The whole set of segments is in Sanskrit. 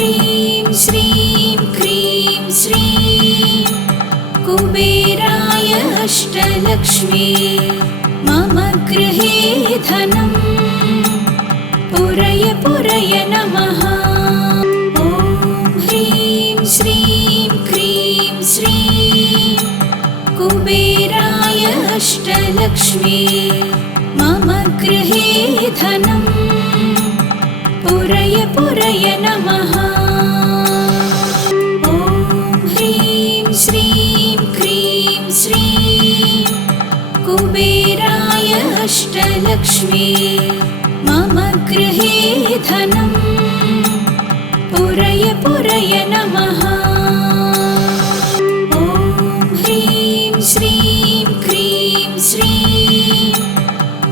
ह्रीं श्रीं क्रीं श्रीं कुबेराय अष्टलक्ष्मी मम गृहे धनं पुरय पुरय नमः। ॐ ह्रीं श्रीं क्रीं श्रीं कुबेराय अष्टलक्ष्मी मम गृहे धनं पुरय पुरय नमः। ॐ ह्रीं श्रीं क्रीं श्रीं कुबेराय अष्टलक्ष्मी मम गृहे धनं पुरय पुरय नमः। ॐ ह्रीं श्रीं क्रीं श्रीं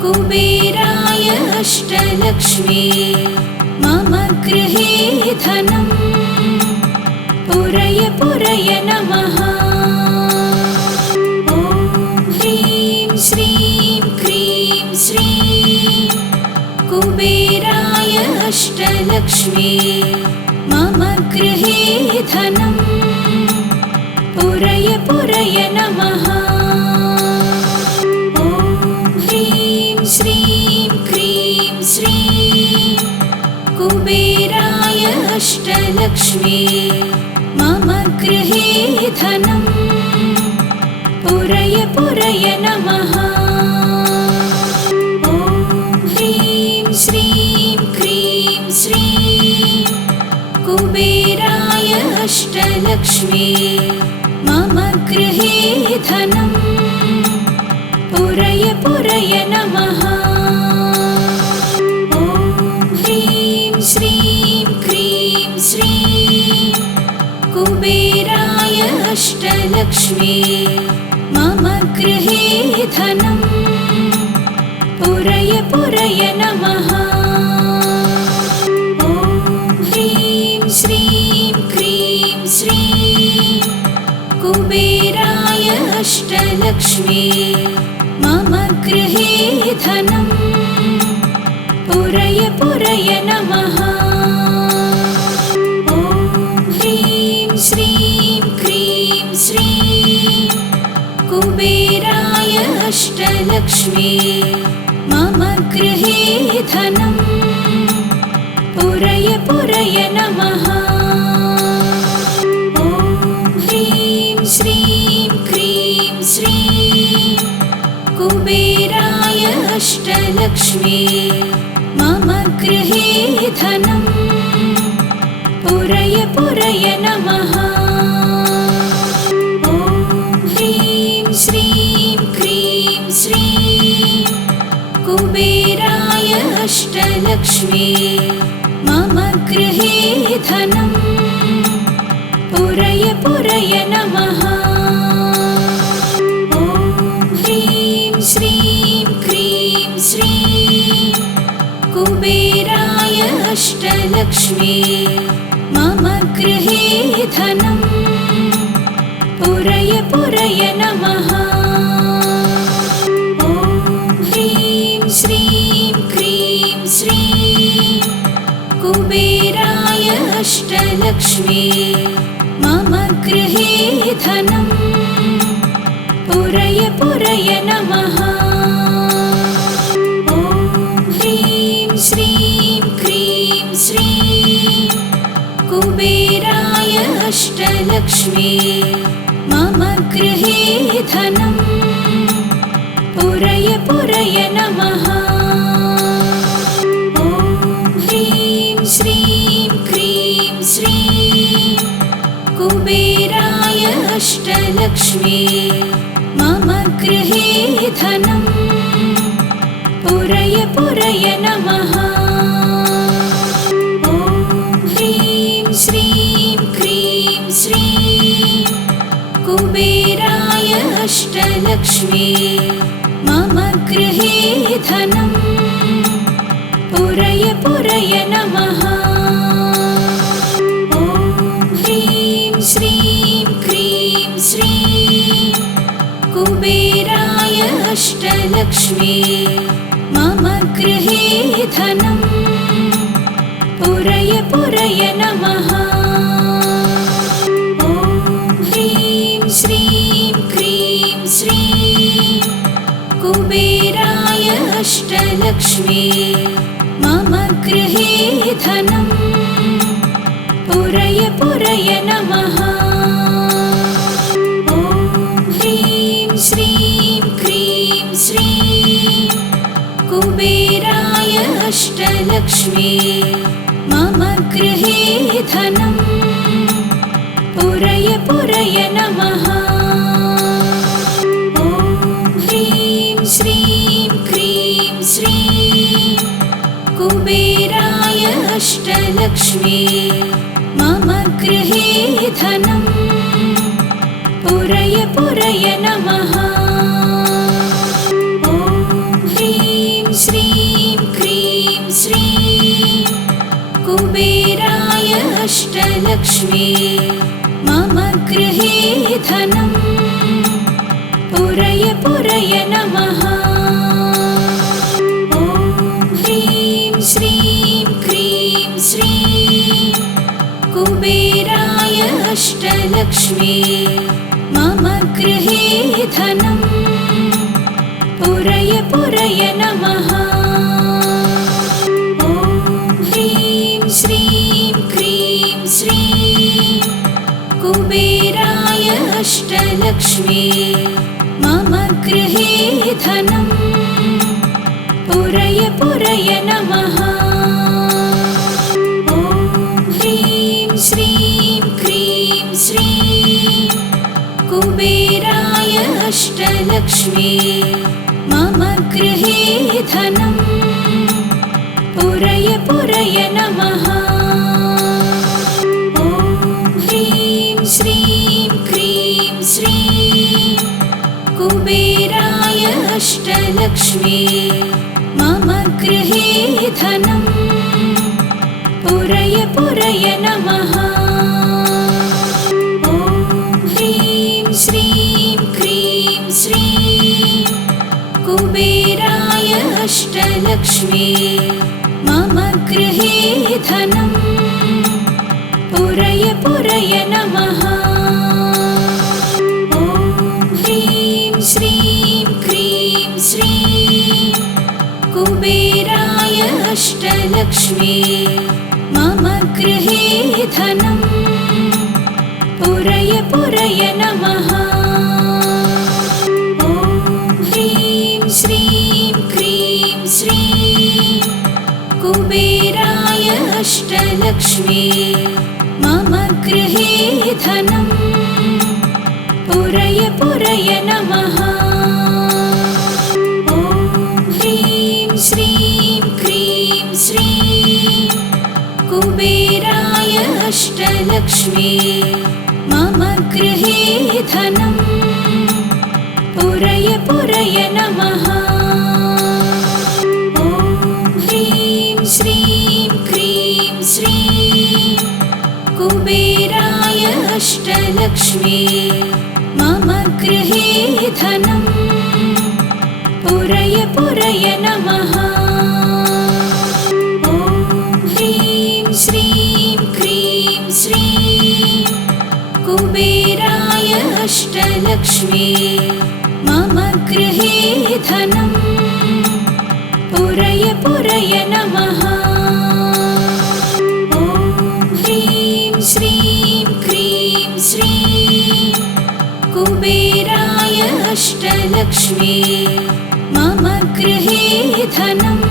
कुबेराय अष्टलक्ष्मी मम गृहे धनं पुरय पुरय नमः। ॐ ह्रीं श्रीं क्रीं श्रीं कुबेराय अष्टलक्ष्मी मम गृहे धनं पुरय पुरय नमः। ॐ ह्रीं श्रीं क्रीं श्रीं कुबेराय अष्टलक्ष्मी मम गृहे धनं पुरय पुरय नमः। ॐ ह्रीं श्रीं क्रीं श्रीं कुबेराय अष्टलक्ष्मी मम गृहे धनं पुरय पुरय नमः। ॐ ह्रीं श्रीं क्रीं श्रीं कुबेराय अष्टलक्ष्मी मम गृहे धनं पुरय पुरय नमः। ॐ ह्रीं श्रीं क्रीं श्रीं कुबेराय अष्टलक्ष्मी मम गृहे धनं पुरय पुरय नमः। ॐ ह्रीं श्रीं क्रीं श्रीं कुबेराय अष्टलक्ष्मी मम गृहे धनं पुरय पुरय नमः। ॐ ह्रीं श्रीं क्रीं श्रीं कुबेराय अष्टलक्ष्मी मम गृहे धनं पुरय पुरय नमः। ॐ ह्रीं श्रीं क्रीं श्रीं कुबेराय अष्टलक्ष्मी मम गृहे धनं पुरय पुरय नमः। ॐ ह्रीं श्रीं क्रीं श्रीं कुबेराय अष्टलक्ष्मी मम गृहे धनं पुरय पुरय नमः। ॐ ह्रीं श्रीं क्रीं श्रीं कुबेराय अष्टलक्ष्मी मम गृहे धनं पुरय पुरय नमः। ॐ ह्रीं श्रीं क्रीं श्रीं कुबेराय अष्टलक्ष्मी मम गृहे धनं पुरय पुरय नमः। ॐ ह्रीं श्रीं क्रीं श्रीं कुबेराय अष्टलक्ष्मी मम गृहे धनं पुरय पुरय नमः। ॐ ह्रीं श्रीं क्रीं श्रीं कुबेराय अष्टलक्ष्मी मम गृहे धनं पुरय पुरय नमः। ॐ ह्रीं श्रीं क्रीं श्रीं कुबेराय अष्टलक्ष्मी मम गृहे धनं पुरय पुरय नमः। ॐ ह्रीं श्रीं क्रीं श्रीं कुबेराय अष्टलक्ष्मी मम गृहे धनम् पुरय पुरय नमः। ॐ ह्रीं श्रीं क्रीं श्रीं कुबेराय अष्टलक्ष्मी मम गृहे धनम् पुरय पुरय नमः। ॐ ह्रीं श्रीं क्रीं श्रीं कुबेराय अष्टलक्ष्मी मम गृहे धनम् पुरय पुरय नमः। ॐ ह्रीं श्रीं क्रीं श्रीं कुबेराय अष्टलक्ष्मी मम गृहे धनम् पुरय पुरय नमः। ॐ ह्रीं श्रीं क्रीं श्रीं कुबेराय अष्टलक्ष्मी मम गृहे धनम् पुरय पुरय नमः। ॐ ह्रीं श्रीं क्रीं श्रीं कुबेराय अष्टलक्ष्मी मम गृहे धनम् पुरय पुरय नमः। ॐ ह्रीं श्रीं क्रीं श्रीं कुबेराय अष्टलक्ष्मी मम गृहे धनम् पुरय पुरय नमः। ॐ ह्रीं श्रीं क्रीं श्रीं कुबेराय अष्टलक्ष्मी मम गृहे धनम् पुरय पुरय नमः। ॐ ह्रीं श्रीं क्रीं श्रीं कुबेराय अष्टलक्ष्मी मम गृहे धनम् पुरय पुरय नमः। ॐ ह्रीं श्रीं क्रीं श्रीं कुबेराय अष्टलक्ष्मी मम गृहे धनम् पुरय पुरय नमः। ॐ ह्रीं श्रीं क्रीं श्रीं कुबेराय अष्टलक्ष्मी मम गृहे धनम् पुरय पुरय नमः। ॐ ह्रीं श्रीं क्रीं श्रीं कुबेराय अष्टलक्ष्मी मम गृहे धनम् पुरय पुरय नमः। ॐ ह्रीं श्रीं क्रीं श्रीं कुबेराय अष्टलक्ष्मी मम गृहे धनम् पुरय पुरय नमः। ॐ ह्रीं श्रीं क्रीं श्रीं कुबेराय अष्टलक्ष्मी मम गृहे धनम् पुरय पुरय नमः। ॐ ह्रीं श्रीं क्रीं श्रीं कुबेराय अष्टलक्ष्मी मम गृहे धनम्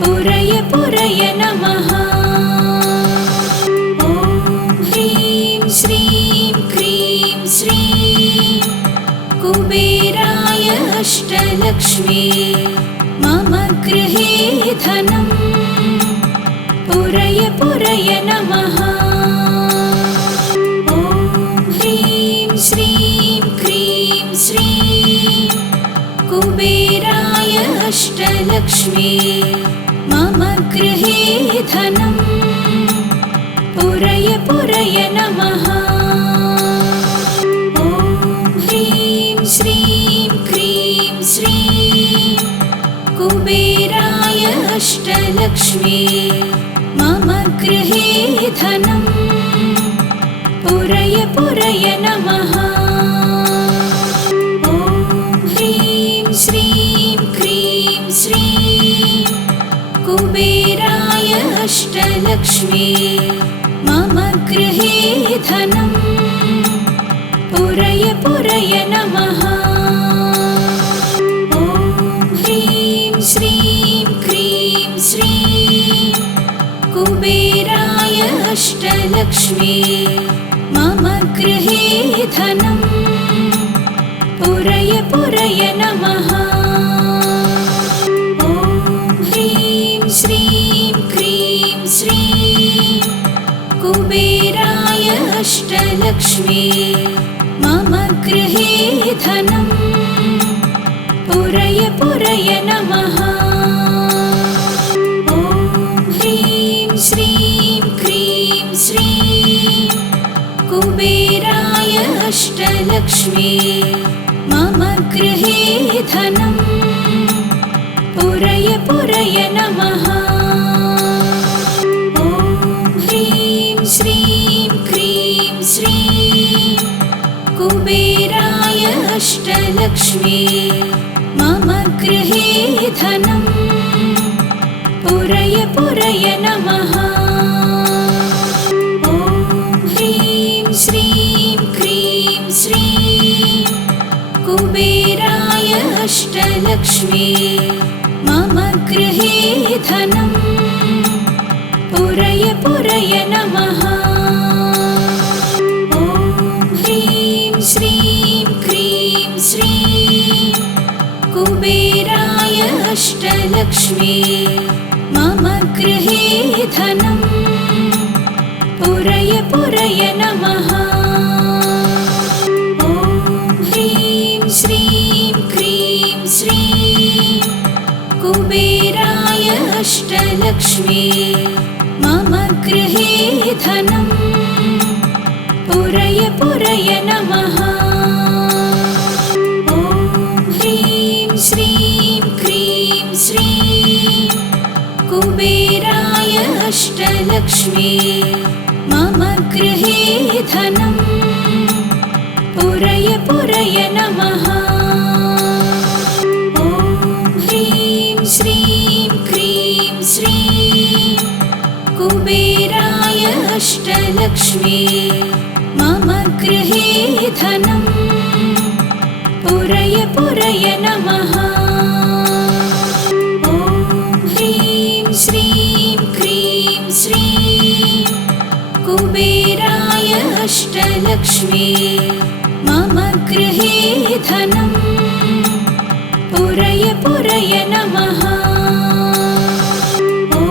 पुरय पुरय नमः। ॐ ह्रीं श्रीं क्रीं श्रीं कुबेराय अष्टलक्ष्मी मम गृहे धनम् पुरय पुरय नमः। ॐ ह्रीं श्रीं क्रीं श्रीं कुबेराय अष्टलक्ष्मी मम गृहे धनम् पुरय पुरय नमः। ॐ ह्रीं श्रीं क्रीं श्रीं कुबेराय अष्टलक्ष्मी मम गृहे धनं पुरय पुरय नमः। ॐ ह्रीं श्रीं क्रीं श्रीं कुबेराय अष्टलक्ष्मी मम गृहे धनं पुरय पुरय नमः। ॐ ह्रीं श्रीं क्रीं श्रीं कुबेराय अष्टलक्ष्मी मम गृहे धनं पुरय पुरय नमः। ॐ ह्रीं श्रीं क्रीं श्रीं कुबेराय अष्टलक्ष्मी मम गृहे धनं पुरय पुरय नमः। ॐ ह्रीं श्रीं क्रीं श्रीं कुबेराय अष्टलक्ष्मी मम गृहे धनं पुरय पुरय नमः। ॐ ह्रीं श्रीं क्रीं श्रीं कुबेराय अष्टलक्ष्मी मम गृहे धनं पुरय पुरय नमः। ॐ ह्रीं श्रीं क्रीं श्रीं कुबेराय अष्टलक्ष्मी मम गृहे धनं पुरय पुरय नमः। ॐ ह्रीं श्रीं क्रीं श्रीं कुबेराय अष्टलक्ष्मी मम गृहे धनं पुरय पुरय नमः। ॐ ह्रीं श्रीं क्रीं श्रीं कुबेराय अष्टलक्ष्मी मम गृहे धनं पुरय पुरय नमः। ॐ ह्रीं श्रीं क्रीं श्रीं कुबेराय अष्टलक्ष्मी मम गृहे धनं पुरय पुरय नमः। ॐ ह्रीं श्रीं क्रीं श्रीं कुबेराय अष्टलक्ष्मी मम गृहे धनं पुरय पुरय नमः। ॐ ह्रीं श्रीं क्रीं श्रीं कुबेराय अष्टलक्ष्मी मम गृहे धनं पुरय पुरय नमः। ॐ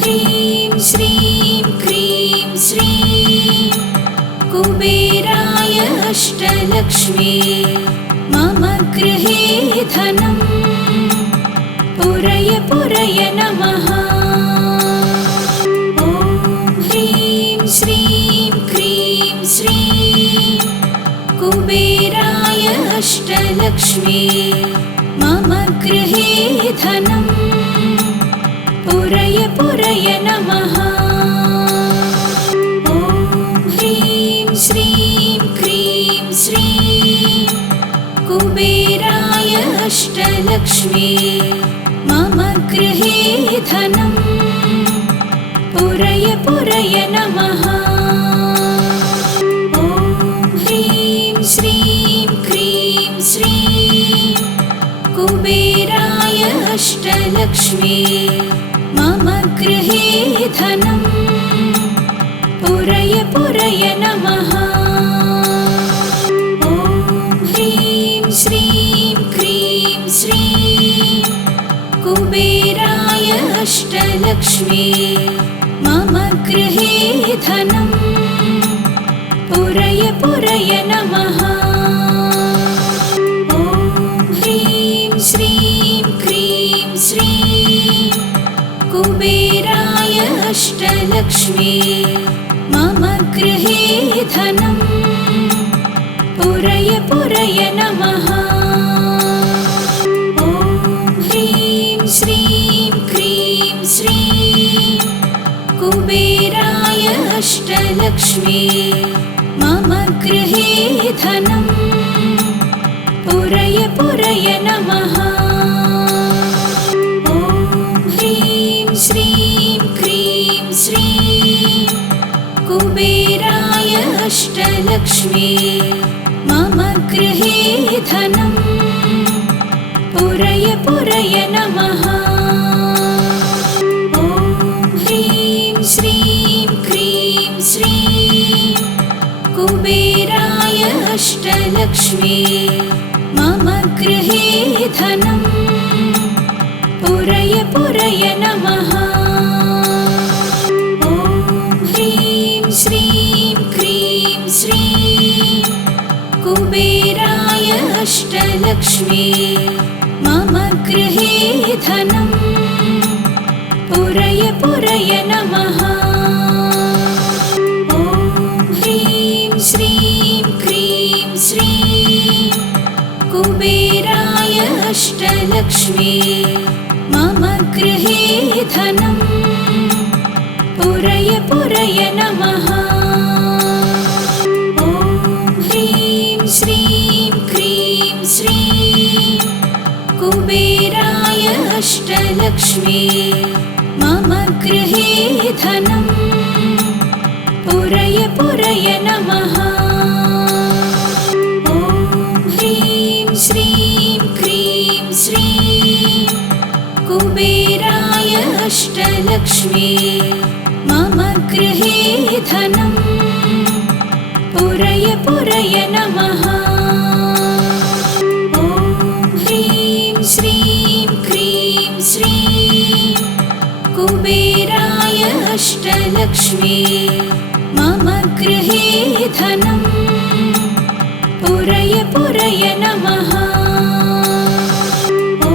ह्रीं श्रीं क्रीं श्रीं कुबेराय अष्टलक्ष्मी मम गृहे धनं पुरय पुरय नमः। ॐ ह्रीं श्रीं क्रीं श्रीं कुबेराय अष्टलक्ष्मी मम गृहे धनं पुरय पुरय नमः। ॐ ह्रीं श्रीं क्रीं श्रीं कुबेराय अष्टलक्ष्मी मम गृहे धनं पुरय पुरय नमः। ॐ ह्रीं श्रीं क्रीं श्रीं कुबेराय अष्टलक्ष्मी मम गृहे धनं पुरय पुरय नमः। ॐ ह्रीं श्रीं क्रीं श्रीं कुबेराय अष्टलक्ष्मी मम गृहे धनं पुरय पुरय नमः। ॐ ह्रीं श्रीं क्रीं श्रीं कुबेराय अष्टलक्ष्मी मम गृहे धनं पुरय पुरय नमः। ॐ ह्रीं श्रीं क्रीं श्रीं कुबेराय अष्टलक्ष्मी मम गृहे धनम् पुरय पुरय नमः। ॐ ह्रीं श्रीं क्रीं श्रीं कुबेराय अष्टलक्ष्मी मम गृहे धनम् पुरय पुरय नमः। ॐ ह्रीं श्रीं क्रीं श्रीं कुबेराय अष्टलक्ष्मी मम गृहे धनम् पुरय पुरय नमः। ॐ ह्रीं श्रीं क्रीं श्रीं कुबेराय अष्टलक्ष्मी मम गृहे धनम् पुरय पुरय नमः। ॐ ह्रीं श्रीं क्रीं श्रीं कुबेराय अष्टलक्ष्मी मम गृहे धनम् पुरय पुरय नमः। ॐ ह्रीं श्रीं क्रीं श्रीं कुबेराय अष्टलक्ष्मी मम गृहे धनम् पुरय पुरय नमः। ॐ ह्रीं श्रीं क्रीं श्रीं कुबेराय अष्टलक्ष्मी मम गृहे धनम् पुरय पुरय नमः। ॐ ह्रीं श्रीं क्रीं श्रीं कुबेराय अष्टलक्ष्मी मम गृहे धनम् पुरय पुरय नमः। ॐ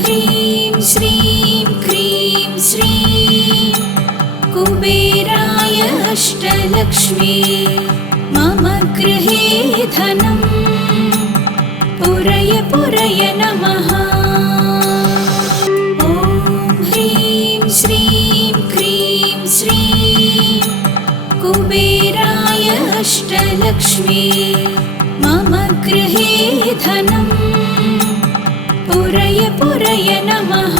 ह्रीं श्रीं क्रीं श्रीं कुबेराय अष्टलक्ष्मी मम गृहे धनम् पुरय पुरय नमः। ॐ ह्रीं श्रीं क्रीं श्रीं कुबेराय अष्टलक्ष्मी मम गृहे धनम् पुरय पुरय नमः।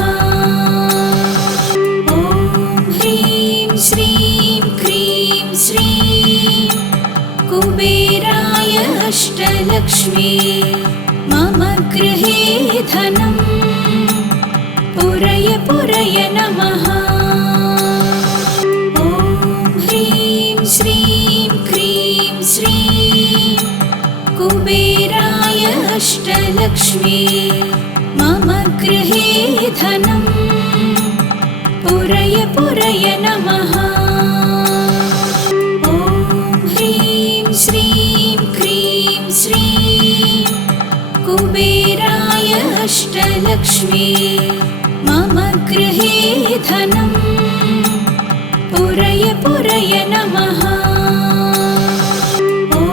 ॐ ह्रीं श्रीं क्रीं श्रीं कुबेराय अष्टलक्ष्मी मम गृहे धनम् पुरय पुरय नमः। ॐ ह्रीं श्रीं क्रीं श्रीं कुबेराय अष्टलक्ष्मी मम गृहे धनम् पुरय पुरय नमः। ॐ ह्रीं श्रीं क्रीं श्रीं कुबेराय अष्टलक्ष्मी मम गृहे धनम् पुरय पुरय नमः। ॐ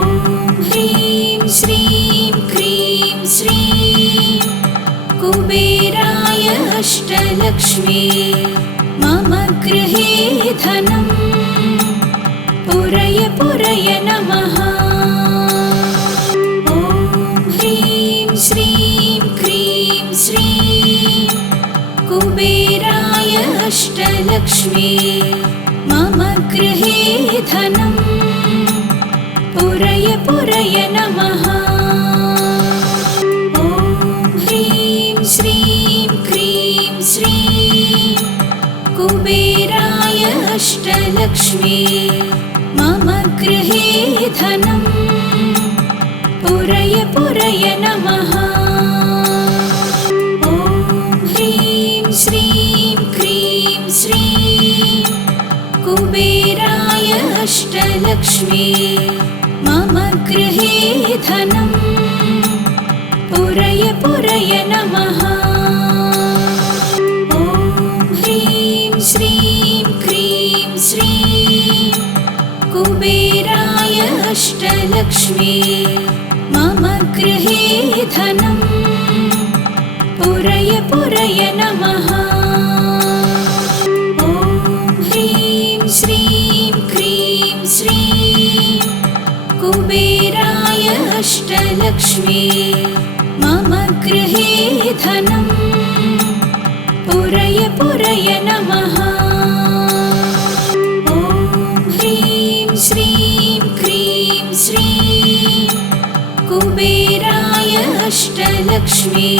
ह्रीं श्रीं क्रीं श्रीं कुबेराय अष्टलक्ष्मी मम गृहे धनम् पुरय पुरय नमः। ॐ ह्रीं श्रीं क्रीं श्रीं कुबेराय अष्टलक्ष्मी मम गृहे धनम् पुरय पुरय नमः। ॐ ह्रीं श्रीं क्रीं श्रीं कुबेराय अष्टलक्ष्मी मम गृहे धनम् पुरय पुरय नमः। ॐ ह्रीं श्रीं क्रीं श्रीं कुबेराय अष्टलक्ष्मी मम गृहे धनम् पुरय पुरय नमः। ॐ ह्रीं श्रीं क्रीं श्रीं कुबेराय अष्टलक्ष्मी मम गृहे धनम् पुरय पुरय नमः। ॐ ह्रीं श्रीं क्रीं श्रीं कुबेराय अष्टलक्ष्मी मम गृहे धनं पुरय पुरय नमः। ॐ ह्रीं श्रीं क्रीं श्रीं कुबेराय अष्टलक्ष्मी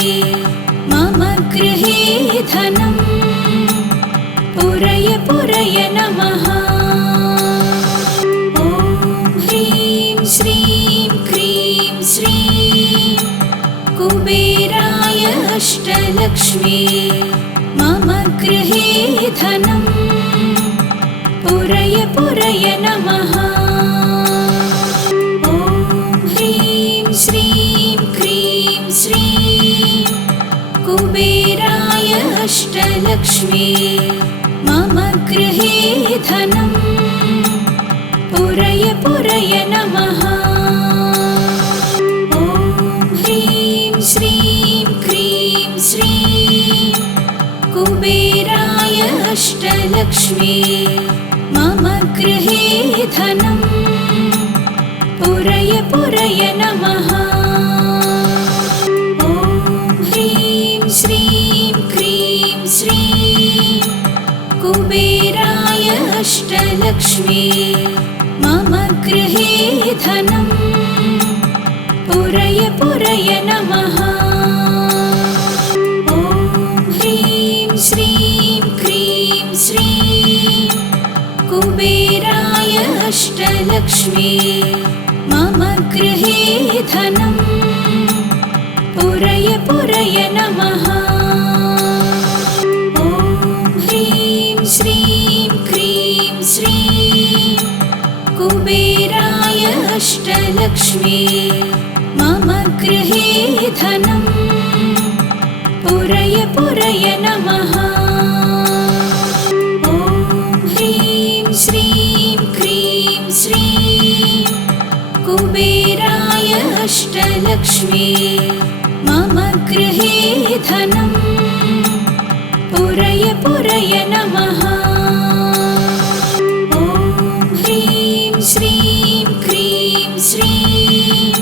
मम गृहे धनं पुरय पुरय नमः। ॐ ह्रीं श्रीं क्रीं श्रीं कुबेराय अष्टलक्ष्मी मम गृहे धनं पुरय पुरय नमः। ॐ ह्रीं श्रीं क्रीं श्रीं कुबेराय अष्टलक्ष्मी मम गृहे धनं पुरय पुरय नमः। ॐ ह्रीं श्रीं क्रीं श्रीं कुबेराय अष्टलक्ष्मी मम गृहे धनं पुरय पुरय नमः। ॐ ह्रीं श्रीं क्रीं श्रीं कुबेराय अष्टलक्ष्मी मम गृहे धनं पुरय पुरय नमः। ॐ ह्रीं श्रीं क्रीं श्रीं कुबेराय अष्टलक्ष्मी मम गृहे धनं पुरय पुरय नमः। ॐ ह्रीं श्रीं क्रीं श्रीं कुबेराय अष्टलक्ष्मी मम गृहे धनं पुरय पुरय नमः। ॐ ह्रीं श्रीं क्रीं श्रीं कुबेराय अष्टलक्ष्मी मम गृहे धनं पुरय पुरय नमः। ॐ ह्रीं श्रीं क्रीं श्रीं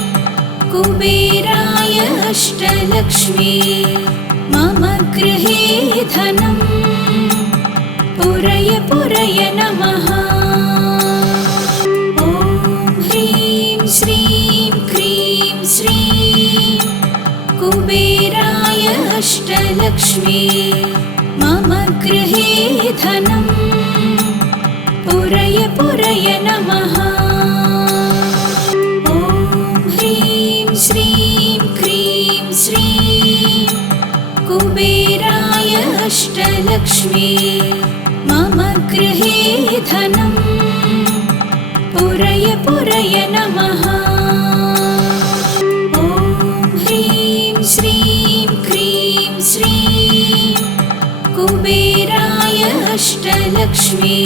कुबेराय अष्टलक्ष्मी मम गृहे धनं पुरय पुरय नमः। ॐ ह्रीं श्रीं क्रीं श्रीं कुबेराय अष्टलक्ष्मी मम गृहे धनं पुरय पुरय नमः। ॐ ह्रीं श्रीं क्रीं श्रीं कुबेराय अष्टलक्ष्मी मम गृहे धनं पुरय पुरय नमः। ॐ ह्रीं श्रीं क्रीं श्रीं कुबेराय अष्टलक्ष्मी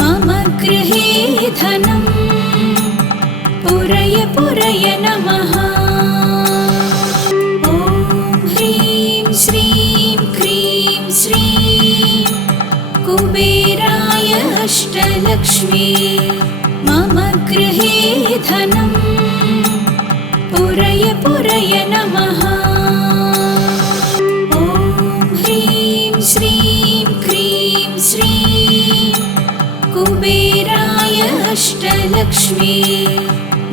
मम गृहे धनं पुरय पुरय नमः। ॐ ह्रीं श्रीं क्रीं श्रीं कुबेराय अष्टलक्ष्मी मम गृहे धनं पुरय पुरय नमः। ॐ ह्रीं श्रीं क्रीं श्रीं कुबेराय अष्टलक्ष्मी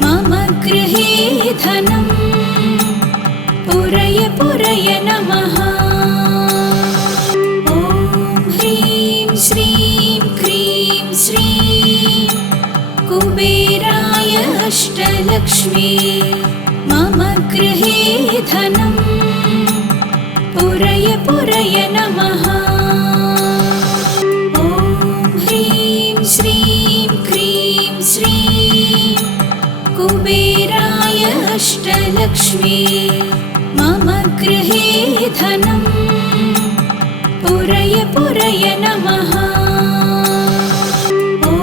मम गृहे धनं पुरय पुरय नमः। ॐ ह्रीं श्रीं क्रीं श्रीं कुबेराय अष्टलक्ष्मी मम गृहे धनं पुरय पुरय नमः। ॐ ह्रीं श्रीं क्रीं श्रीं कुबेराय अष्टलक्ष्मी मम गृहे धनं पुरय पुरय नमः। ॐ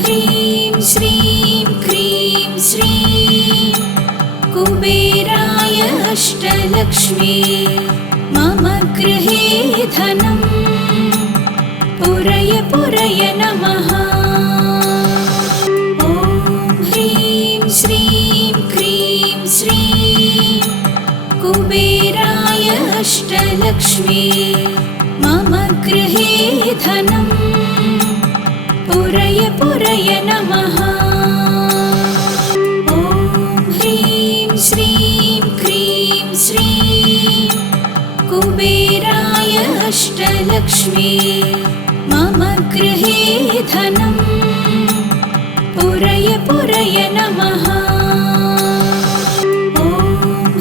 ह्रीं श्रीं क्रीं श्रीं कुबेराय अष्टलक्ष्मी मम गृहे धनं पुरय पुरय नमः। अष्टलक्ष्मी मम गृहे धनं पुरय पुरय नमः। ॐ ह्रीं श्रीं क्रीं श्रीं कुबेराय अष्टलक्ष्मी मम गृहे धनं पुरय पुरय नमः। ॐ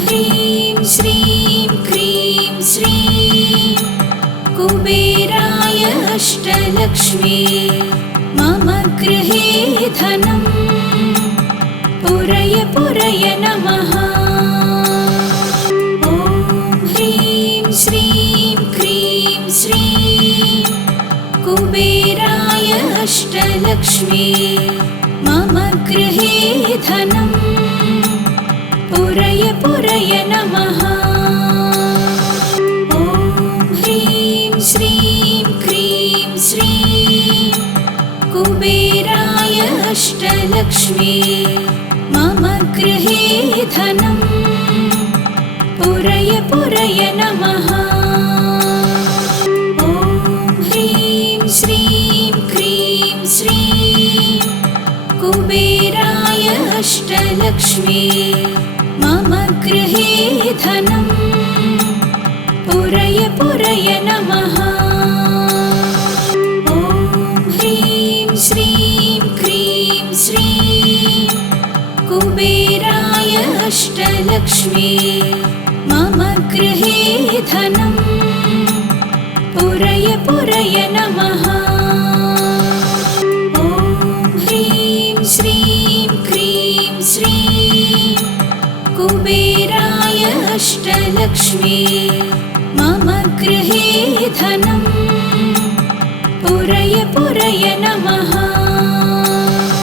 ह्रीं श्रीं क्रीं श्रीं कुबेराय अष्टलक्ष्मी मम गृहे धनं पुरय पुरय नमः। ॐ ह्रीं श्रीं क्रीं श्रीं कुबेराय अष्टलक्ष्मी मम गृहे धनं पुरय पुरय नमः। ॐ ह्रीं श्रीं क्रीं श्रीं कुबेराय अष्टलक्ष्मी मम गृहे धनं पुरय पुरय नमः। ॐ ह्रीं श्रीं क्रीं श्रीं कुबेराय अष्टलक्ष्मी मम गृहे धनं पुरय पुरय नमः। ॐ ह्रीं श्रीं क्रीं श्रीं कुबेराय अष्टलक्ष्मी मम गृहे धनं पुरय पुरय नमः। ॐ ह्रीं श्रीं क्रीं श्रीं कुबेराय अष्टलक्ष्मी मम गृहे धनं पुरय पुरय नमः।